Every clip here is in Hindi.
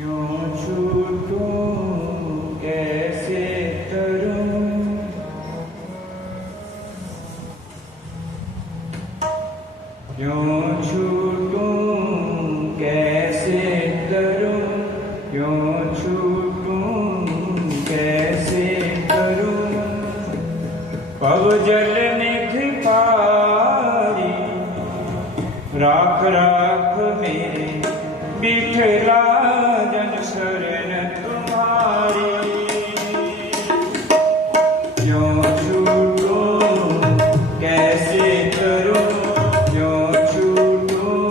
क्यों छूटूं कैसे करूं, क्यों छूटूं कैसे करूं, क्यों छूटूं कैसे करूं। पव जल निध पारी राख राख मेरे बिठला जन शरण तुम्हारी। क्यों छूटूं कैसे करूं, क्यों छूटूं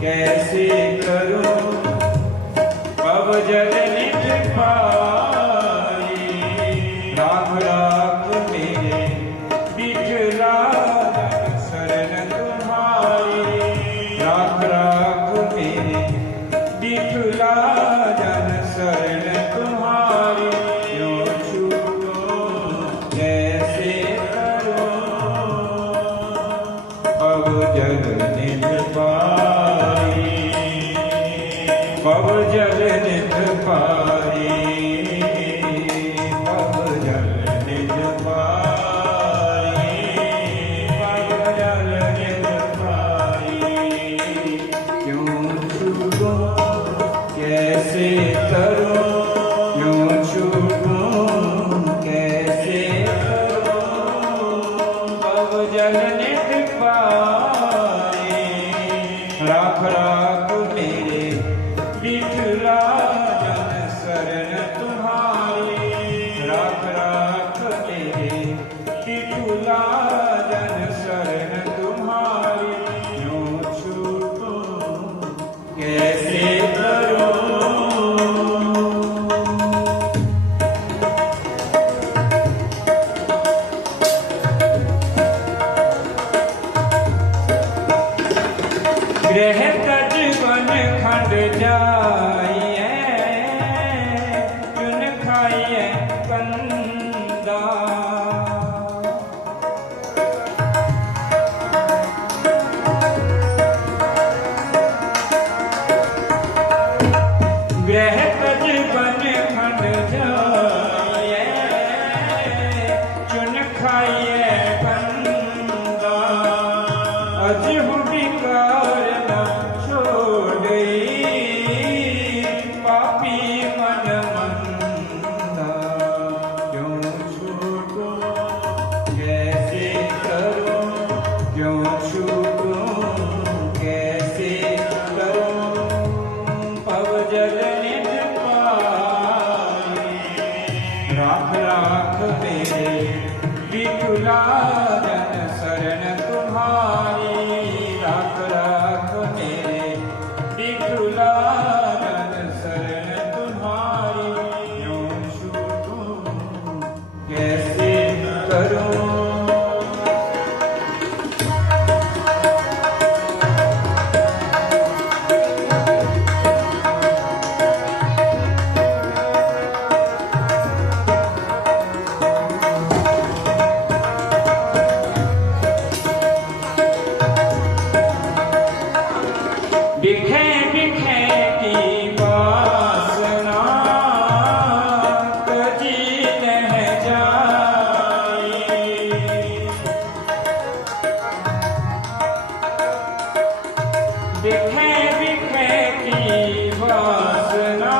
कैसे करूं। पव जल निध पारी राख राख मेरे बिठला जन शरण तुम्हारी। राख राख मेरे बिठला जन शरण तुम्हारी। क्यों छूटूं कैसे करूं, पव जल निध पारी, पव जल निध पारी, पव जल निध पारी, पव जल निध पारी। क्यों छूटूं कैसे करूं, क्यों छूटूं कैसे करूं। पव जल निध पारी राख राख मेरे बिठला जन शरण तुम्हारी। राख राख मेरे बिठला जन शरण तुम्हारी। क्यों छूटूं कैसे करूं। गृह तज बन खंड जाइए, चुन खाइए कंदा। गृह तज बन खंड जाइए, चुन खाइए कंदा। अजहु विकार न छोड़ई पापी मन मंदा। क्यों छूटूं कैसे करूं, क्यों छूटूं कैसे करूं। पव जल निध पारी राख राख मेरे बिठला जन शरण तुम्हारी। राख राख मेरे बिठला जन शरण तुम्हारी। क्यों छूटूं कैसे करूं। बिखे बिखे की वासना कजी रह जाई। बिखे बिखे की वासना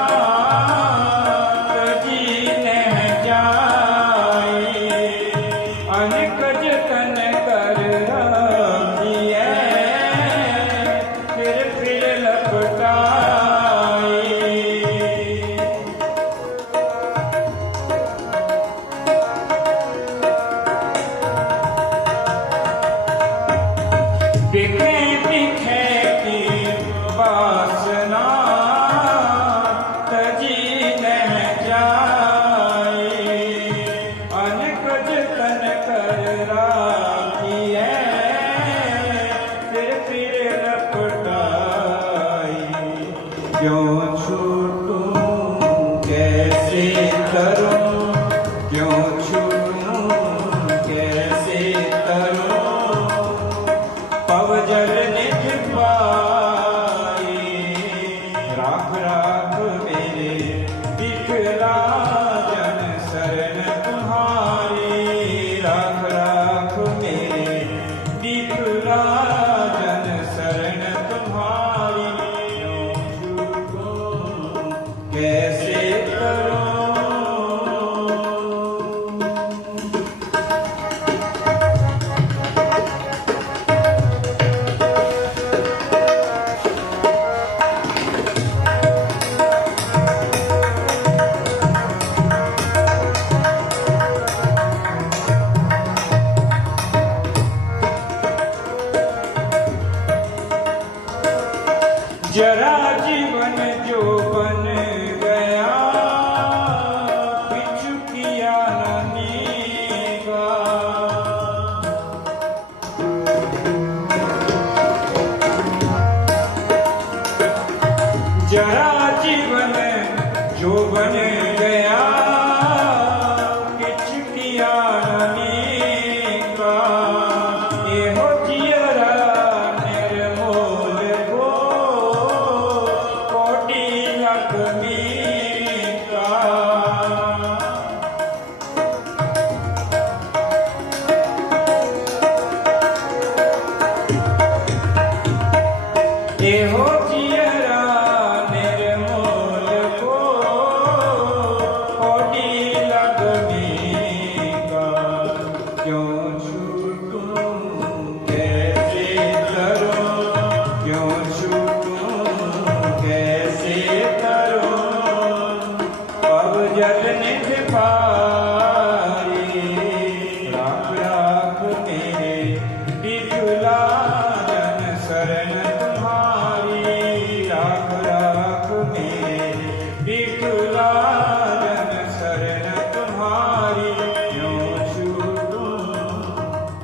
कजी रह जाई। अनेक जतन कर रखिए फिर लपटाई। बिखे बिखे की वासना तजी न जाई। अनेक जतन कर राखिए फिर लपटाई। क्यों छूटूं कैसे करूं, क्यों छूटूं कैसे करूं। पव जल निध पारी राख राख मेरे विकला जन शरण तुम्हारी, राख राख मेरे विकला जन शरण तुम्हारी। कैसे करूं जरा जीवन जो बन गया, पिछु किया न नीगा। जरा जीवन जो बन गया, पिछु किया न नीगा। एहो जियरा निर्मोल को कोटि लख मीका। एहो जियरा निर्मोल को कोटि लख मीका। क्यों छूटूं कैसे करूं, क्यों छूटूं कैसे करूं। पव जल निध पारी, राख राख मेरे विकला जन शरण तुम्हारी, राख राख मेरे विकला जन शरण तुम्हारी। क्यों छूटूं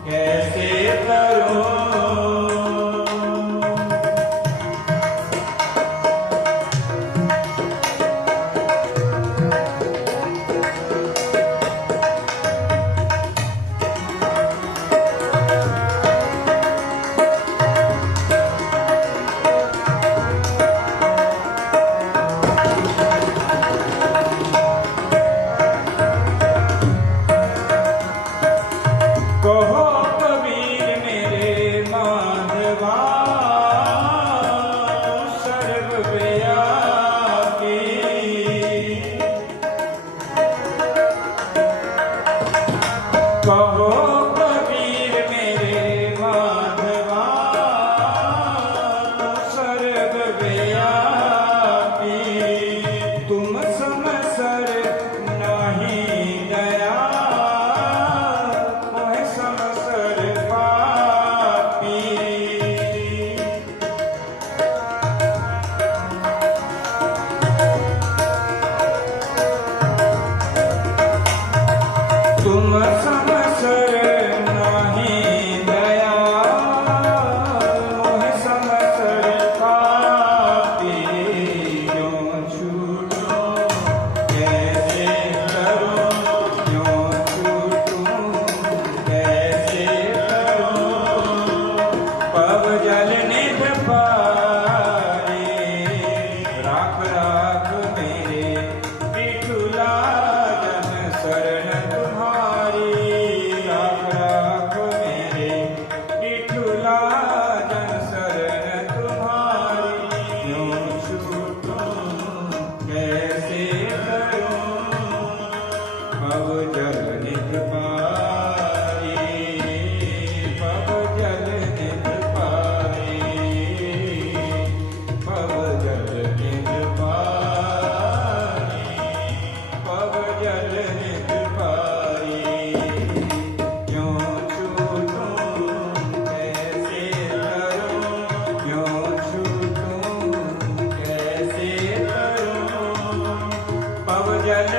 कैसे करूं। कहो कबीर मेरे माधवा, सर्वव्यापी। कहो कबीर मेरे माधवा, सर्वव्यापी। तुम समसर नहीं दया, मोह समसर पापी। तुम समसर नहीं दया, मोह समसर पापी। क्यों छूटूं कैसे करूं, क्यों छूटूं कैसे करूं। पव जल निध पारी, राख राख मेरे विकला जन शरण तुम्हारी, राख राख मेरे विकला जन शरण तुम्हारी। क्यों छूटूं कैसे करूं। पव जल निध पारी, पव जल निध पारी, पव जल निध पारी, पव जल निध पारी। क्यों छूटूं कैसे करूं, क्यों छूटूं कैसे करूं। पव जल